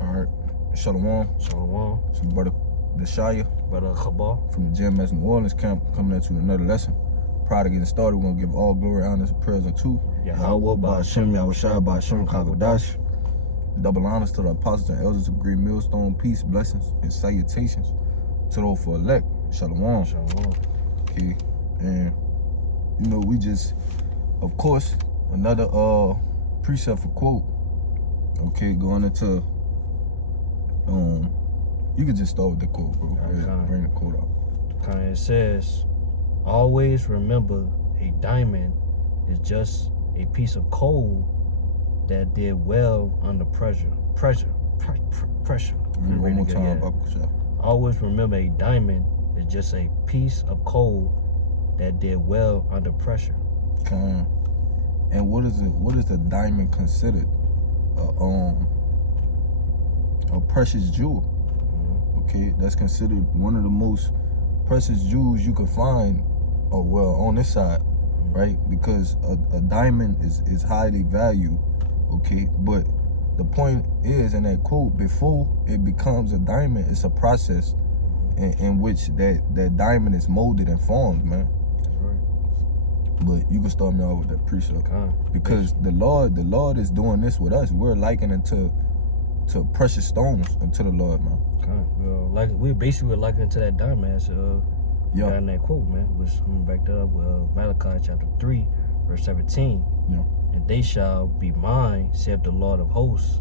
Alright. Shalom. Shalom. It's your brother Deshaya. Brother Khabal. From the GMS New Orleans camp, coming at you with another lesson. Prior to getting started, we're going to give all glory, honors, and prayers unto Yahweh, Ba'ashem, Yahushua, Ba'ashem, Kagadash. Double honors to the apostles and elders of Great Millstone, peace, blessings, and salutations to those for elect. Shalom. Shalom. Okay. And, you know, we just, of course, another precept for quote. Okay, going into, you could just start with the quote, bro. Bring the quote out. It says, always remember a diamond is just a piece of coal that did well under pressure. Pressure. One more time, yeah. Always remember a diamond is just a piece of coal that did well under pressure. Okay. And what is the diamond considered? A precious jewel. Okay, that's considered one of the most precious jewels you can find, on this side, right? Because a diamond is highly valued, okay? But the point is, in that quote, before it becomes a diamond, it's a process in which that diamond is molded and formed, man. That's right. But you can start me off with that precept. Okay. Because the Lord is doing this with us. We're likening to precious stones unto the Lord, man. Well, we're basically likening to that diamond as got in that quote, man. Which I'm back that up with Malachi chapter 3, verse 17. Yeah. And they shall be mine, saith the Lord of hosts.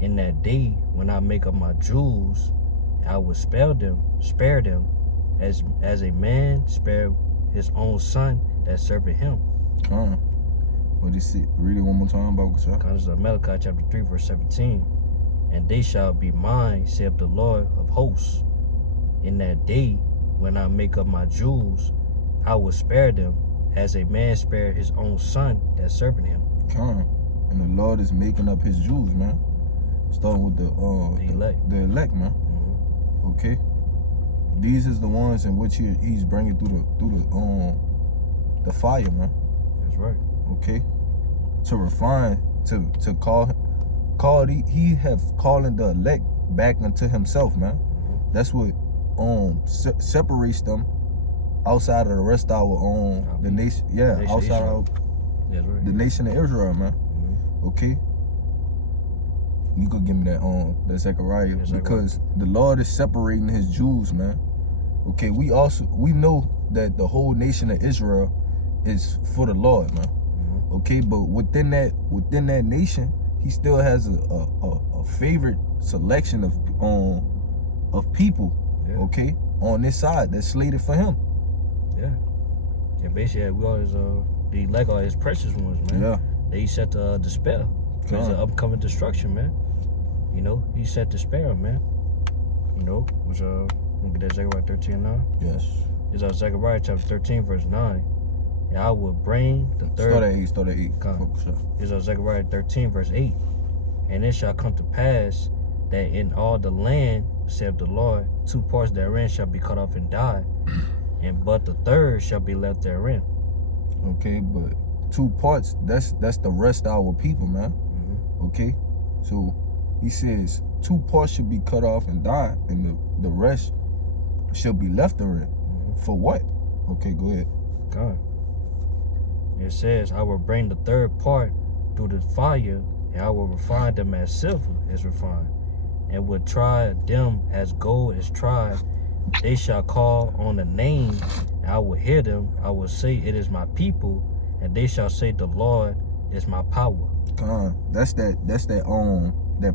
In that day when I make up my jewels, I will spare them, as a man spare his own son that serveth him. What is it? Read it one more time, Bible. This is Malachi chapter 3, verse 17. And they shall be mine, saith the Lord of hosts. In that day, when I make up my jewels, I will spare them, as a man spared his own son that served him. And the Lord is making up his jewels, man. Starting with the elect. The elect, man. Okay. These is the ones in which he's bringing through the fire, man. That's right. Okay. To refine, to call he have calling the elect back unto himself, man. That's what separates them outside of the rest of our the nation. Yeah, outside of the nation of Israel, man. Okay. You could give me that Zechariah, because the Lord is separating his Jews, man. Okay, we know that the whole nation of Israel is for the Lord, man. Okay, but within that nation, he still has a favorite selection of people, okay, on this side that's slated for him. Yeah, basically, we always the elect are his precious ones, man. Yeah, they set to despair because of upcoming destruction, man. You know, he set to spare, man. You know, which we'll get that Zechariah 13 now. Yes. It's Zechariah chapter 13, verse 9. And I will bring the third. Start at 8. It's Zechariah 13, verse 8. And it shall come to pass that in all the land, saith the Lord, 2 parts therein shall be cut off and die, but the third shall be left therein. Okay, but 2 parts, that's the rest of our people, man. Okay, so he says 2 parts should be cut off and die, and the rest shall be left therein. For what? Okay, go ahead. God. It says, I will bring the third part through the fire, and I will refine them as silver is refined, and will try them as gold is tried. They shall call on the name, and I will hear them. I will say, it is my people, and they shall say, the Lord is my power. That's that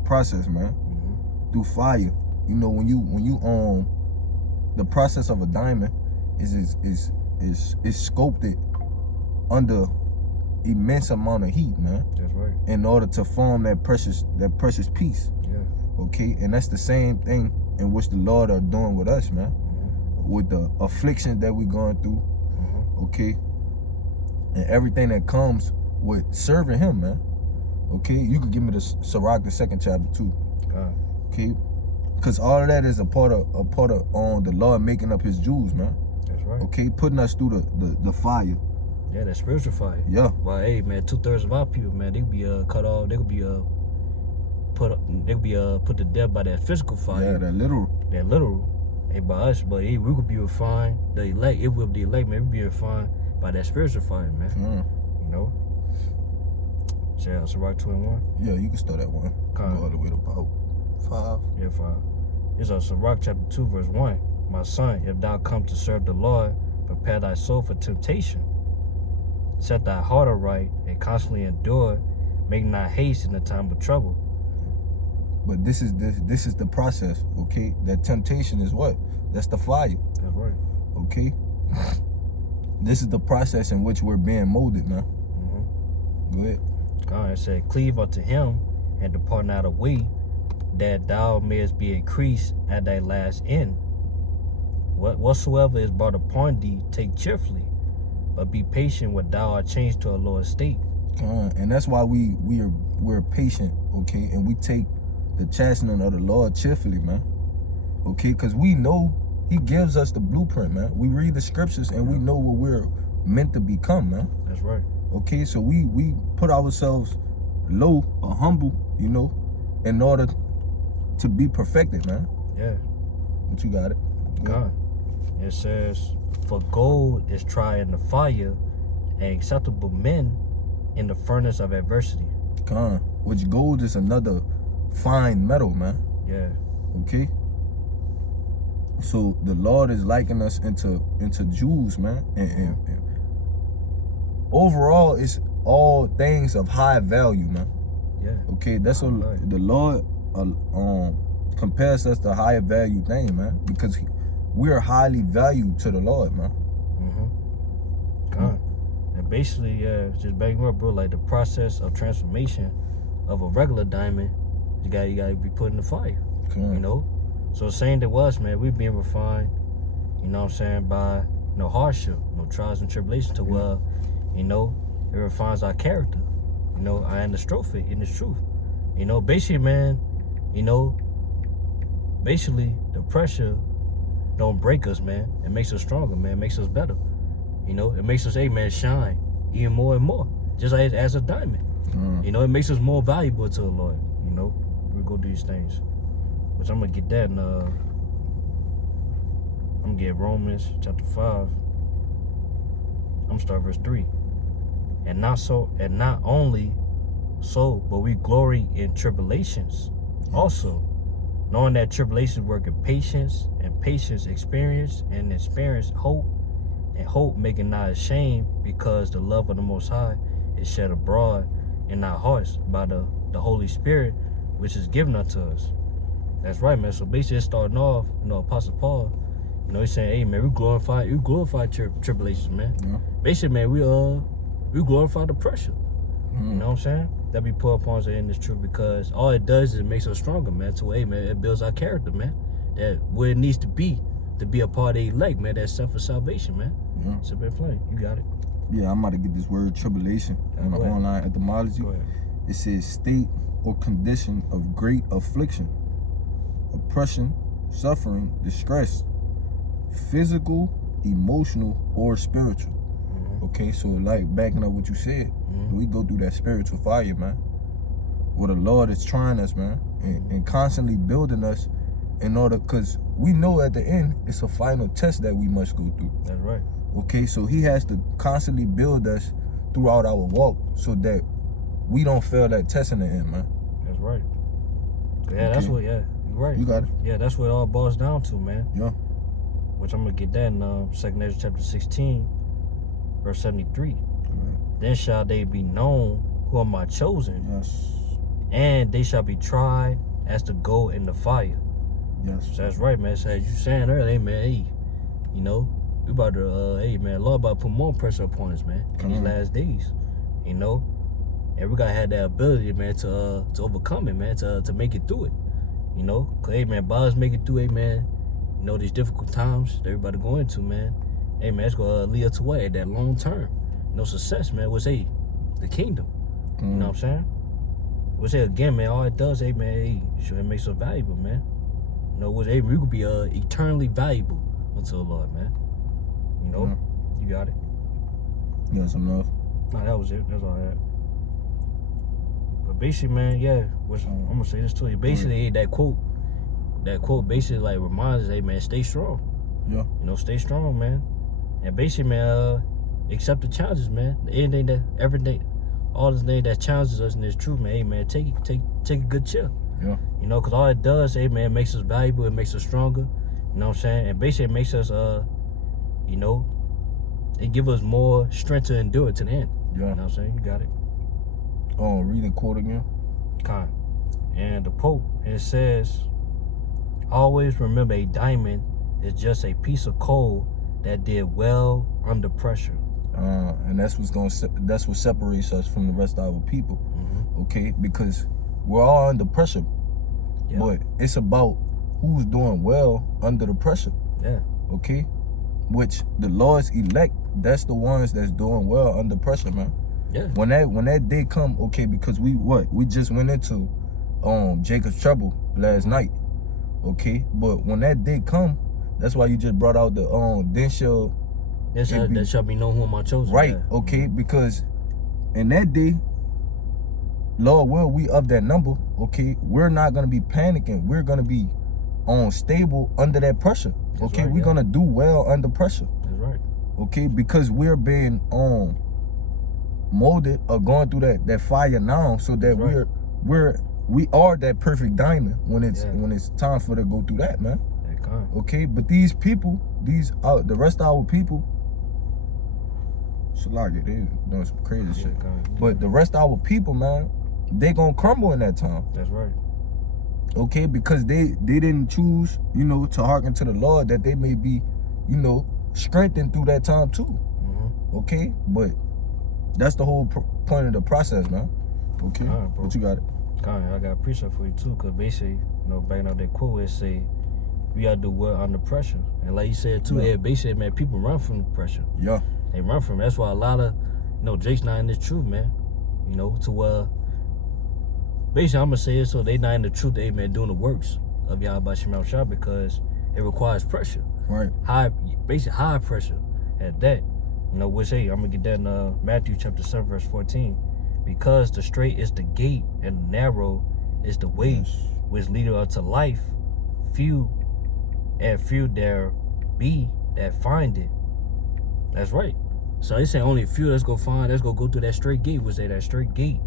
process, man. Through fire. You know, when you the process of a diamond is sculpted under immense amount of heat, man. That's right. In order to form that precious piece. Yeah. Okay, and that's the same thing in which the Lord are doing with us, man. With the affliction that we're going through. Okay, and everything that comes with serving him, man. Okay, you could give me the Sirach, the 2nd chapter too. Okay, because all of that is a part of the Lord making up his jewels, man. That's right. Okay, putting us through the fire. Yeah, that spiritual fire. Yeah. Well, hey, man, 2/3 of our people, man, they be cut off. They could be put to death by that physical fire. Yeah, that literal. That literal. Ain't by us, but we could be refined. The elect, if we're the elect, man, we be refined by that spiritual fire, man. You know? So, Sirach 2 and 1. Yeah, you can start at 1. Go all the way to about 5. Yeah, 5. It's Sirach chapter 2, verse 1. My son, if thou come to serve the Lord, prepare thy soul for temptation. Set thy heart aright and constantly endure. Make not haste in the time of trouble. But this is the process, okay? That temptation is what? That's the fire. That's right. Okay? This is the process in which we're being molded, man. Go ahead. God said, cleave unto him and depart not away, that thou mayest be increased at thy last end. Whatsoever is brought upon thee, take cheerfully, but be patient when thou art changed to a lower state. And that's why we're patient, okay? And we take the chastening of the Lord cheerfully, man. Okay? Because we know he gives us the blueprint, man. We read the scriptures and we know what we're meant to become, man. That's right. Okay? So we put ourselves low or humble, you know, in order to be perfected, man. Yeah. But you got it. God. It says, for gold is tried in the fire, and acceptable men in the furnace of adversity. Which gold is another fine metal, man. Yeah. Okay? So the Lord is likening us into jewels, man. And overall, it's all things of high value, man. Yeah. Okay, that's what the Lord compares us to higher value thing, man. Because we're highly valued to the Lord, man. God. And basically, just backing up, bro, like the process of transformation of a regular diamond, you gotta be put in the fire. You know? So same to us, man, we being refined, you know what I'm saying, by no hardship, no trials and tribulations to where, you know, it refines our character. You know, I am the strophe in this truth. You know, basically, man, you know, basically the pressure don't break us, man. It makes us stronger, man. It makes us better. You know, it makes us, hey, man, shine even more and more, just like as a diamond. You know, it makes us more valuable to the Lord. You know, we go do these things. Which I'm gonna get that in I'm gonna get Romans chapter 5. I'm gonna start verse 3. And not only so, but we glory in tribulations also, knowing that tribulations work in patience, and patience experience, and experience hope, and hope making not ashamed, because the love of the Most High is shed abroad in our hearts by the Holy Spirit, which is given unto us. That's right, man. So basically, it's starting off, you know, Apostle Paul, you know, he's saying, hey, man, we glorify tribulations, man. Basically, man, we glorify the pressure. You know what I'm saying? That be put upon us in this truth, because all it does is it makes us stronger, man. So, hey, man, it builds our character, man. That where it needs to be a part of the elect, man. That's self for salvation, man. So, man, plain. You got it. Yeah, I'm about to get this word tribulation on the online etymology. It says state or condition of great affliction, oppression, suffering, distress, physical, emotional, or spiritual. Okay, so like backing up what you said, we go through that spiritual fire, man. Where the Lord is trying us, man, and constantly building us in order, because we know at the end it's a final test that we must go through. That's right. Okay, so he has to constantly build us throughout our walk so that we don't fail that test in the end, man. That's right. Yeah, that's what, you're right. You got it. Yeah, that's what it all boils down to, man. Yeah. Which I'm going to get that in 2 Ezra chapter 16, verse 73. Then shall they be known who are my chosen. Yes. And they shall be tried as the gold in the fire. Yes. So that's right, man. So as you saying earlier, man, hey, you know, we about to, hey, man, Lord about to put more pressure upon us, man, in these last days, you know. And we got to have that ability, man, to overcome it, man, to make it through it, you know. Because, hey, man, by us make it through it, man, you know, these difficult times that everybody going into, man, hey, man, it's going to lead us to what? At that long term, you know, success, man, was, hey, the kingdom, you know what I'm saying? We'll say again, man, all it does, hey, man, hey, sure, it makes us valuable, man. You know, hey, we could be eternally valuable unto the Lord, man. You know, you got it. Yes, enough. Nah, that was it. That's all I had. But basically, man, yeah, I'm gonna say this to you. Basically, that quote basically like reminds us, hey man, stay strong. Yeah. You know, stay strong, man. And basically, man, accept the challenges, man. Everything, all the things that challenges us in this truth, man. Hey man, take a good chill. Yeah. You know, cause all it does, hey man, it makes us valuable, it makes us stronger. You know what I'm saying? And basically, it makes us, you know, it give us more strength to endure it to the end. Yeah. You know what I'm saying? You got it. Read the quote again. And the Pope, it says, always remember a diamond is just a piece of coal that did well under pressure. And that's that's what separates us from the rest of our people. Mm-hmm. Okay, because we're all under pressure, Yeah. but it's about who's doing well under the pressure. Yeah. Okay, which the Lord's elect, that's the ones that's doing well under pressure, man. Yeah. When that day come, okay, because we just went into Jacob's trouble last night. Okay, but when that day come, that's why you just brought out the then shall that shall be known who am I chosen. right. Yeah. Okay, because in that day, Lord will, we of that number. Okay, we're not gonna be panicking. We're gonna be stable under that pressure. That's Okay, right, we're yeah. gonna do well under pressure. That's right. Okay, because we're being molded or going through that fire now, so that That's right. we are that perfect diamond when it's Yeah. when it's time for to go through that, man. That kind. Okay, but these people, the rest of our people, Shalagi, they doing some crazy shit. Kind. But the rest of our people, man, they gonna crumble in that time. That's right. Okay, because they didn't choose, you know, to hearken to the Lord, that they may be, you know, strengthened through that time too. Mm-hmm. Okay, but that's the whole point of the process, man. Okay, All right, bro. but you got it. I got a precept for you too, cause basically, you know, backing up that quote, it say we gotta do well under pressure. And like you said too, Yeah. basically, man, people run from the pressure. Yeah, They run from it. That's why a lot of, you know, Jake's not in the truth, man. You know, to basically I'm gonna say it so they not in the truth, they man doing the works of Yahweh Shema Shah, because it requires pressure. right. Basically high pressure at that. You know, which hey, I'm gonna get that in Matthew chapter 7, verse 14. Because the straight is the gate and the narrow is the way Yes. which leadeth unto life, few there be that find it. That's right. So they say only a few that's gonna go through that straight gate. Which say that straight gate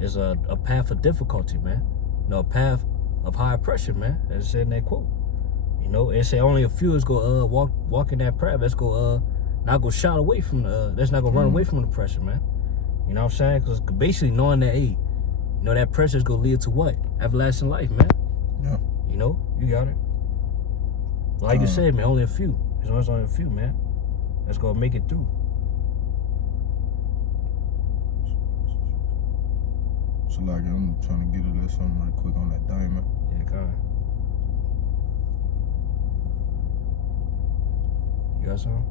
is a path of difficulty, man. No, a path of high pressure, man. As it said in that quote. You know, it say only a few is gonna walk in that path. That's go not go shout away from that's not gonna run away from the pressure, man. You know what I'm saying? Because basically knowing that, hey, you know, that pressure is gonna lead to what? Everlasting life, man. Yeah. You know, you got it. Like you said, man, only a few. It's only a few, man. That's gonna make it through. Shalagi, I'm trying to get a little something right quick on that diamond. Yeah, kind. You got something?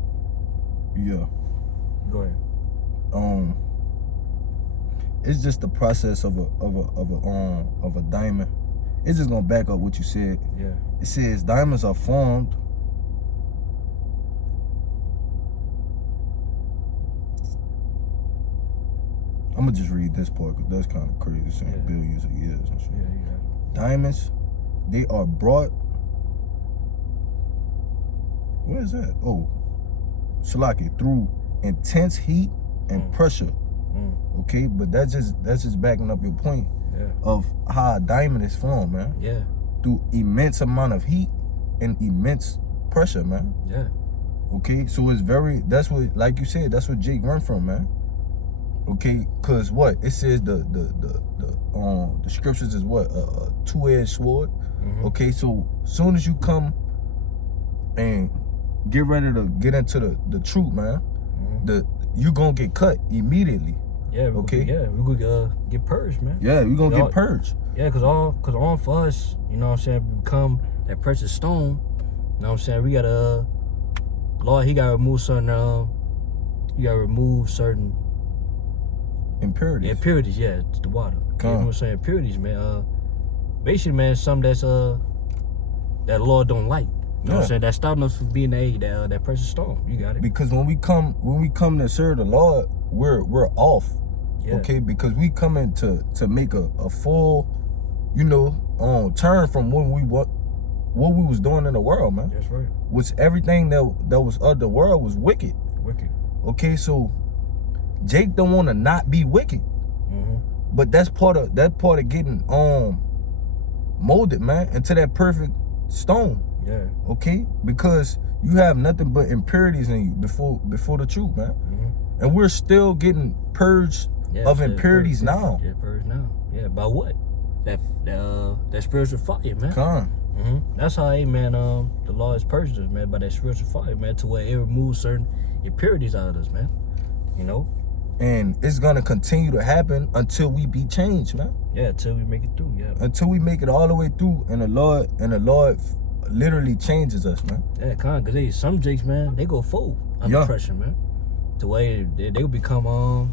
Yeah. Go ahead. It's just the process of a diamond. It's just gonna back up what you said. Yeah. It says diamonds are formed I'm gonna just read this part because that's kind of crazy, saying Yeah. billions of years and shit. Yeah, you got it. Diamonds, they are brought. Where is that? Oh, Shalaki, through intense heat and pressure. Okay, but that's just backing up your point Yeah. of how a diamond is formed, man. Yeah. Through immense amount of heat and immense pressure, man. Yeah. Okay, so it's very, that's what, like you said, that's what Jake run from, man. Okay, cause what it says, the scriptures is what, a two-edged sword. Mhm. Okay, so soon as you come and get ready to get into the truth, man, Mhm. you gonna get cut immediately. Yeah. Okay. We could get purged, man. Yeah, you gonna Y'all- get purged. Yeah, cause all for us, you know what I'm saying, become that precious stone. You know what I'm saying? We gotta, Lord, He gotta remove certain, Impurities. impurities. Yeah, it's the water. You know what I'm saying? Impurities, man. Basically, man, something that's that the Lord don't like. You know what I'm saying? That's stopping us from being that precious stone. You got it. Because when we come to serve the Lord, we're off Yeah. Okay, because we coming to make a full, turn from what we was doing in the world, man. That's right. Which everything that was of the world was wicked. Wicked. Okay, so Jake don't want to not be wicked, but that's part of getting molded, man, into that perfect stone. Yeah. Okay, because you have nothing but impurities in you before the truth, man. And we're still getting purged of impurities now. Yeah, purged now. Yeah, by what? That spiritual fire, man. That's how, man, the law is purged us, man, by that spiritual fire, man, to where it removes certain impurities out of us, man. You know? And it's gonna continue to happen until we be changed, man. Yeah, until we make it through, yeah. Until we make it all the way through, and the Lord literally changes us, man. Yeah, because some Jakes, man, they go full under pressure, man. To where they'll become, you know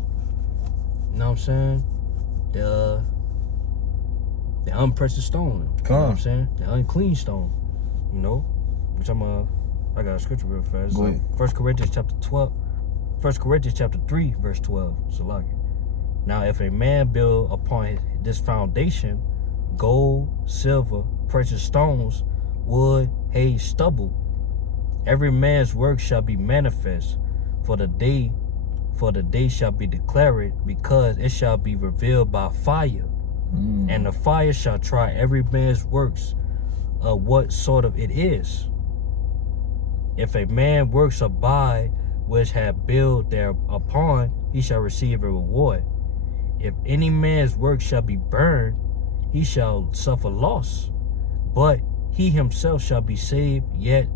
what I'm saying? The unprecious stone. You know what I'm saying? The unclean stone. You know? Which I got a scripture real fast. Go ahead. 1 Corinthians chapter 3, verse 12. Salaki. Now, if a man build upon this foundation, gold, silver, precious stones, wood, hay, stubble, every man's work shall be manifest, for the day shall be declared, because it shall be revealed by fire. And the fire shall try every man's works of what sort of it is. If a man works abide which have built thereupon, he shall receive a reward. If any man's work shall be burned, he shall suffer loss, but he himself shall be saved, yet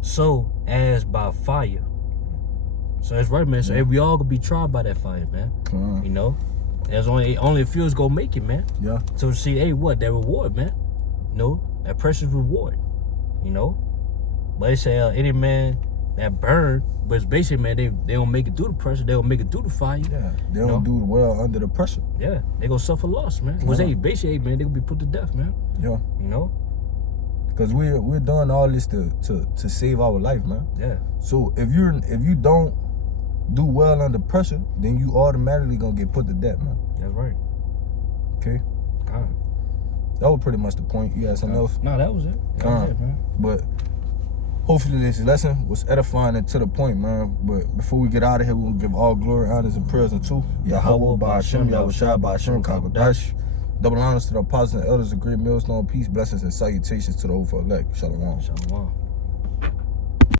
so as by fire. So that's right, man. So we all gonna be tried by that fire, man. You know? There's only a few is gonna make it, man. Yeah. So see, that reward, man. You know, that precious reward. You know? But they say any man that burned, but it's basically, man, they don't make it through the pressure, they don't make it through the fire. Yeah. They don't do well under the pressure. Yeah. They gonna suffer loss, man. Because basically, man, they gonna be put to death, man. Yeah. You know? Because we're doing all this to save our life, man. Yeah. So if you don't do well under pressure, then you automatically gonna get put to death, man. That's right. Okay. That was pretty much the point. You had something else? No, that was it. That was it, man. But hopefully this lesson was edifying and to the point, man. But before we get out of here, we'll give all glory, honors, and prayers unto Yahweh, Ba'ashem, Yahushua, Ba'ashem, Kakodash. Double honors to the apostles and elders of Great Millstone. Peace, blessings, and salutations to the overflow elect. Shalom. Shalom.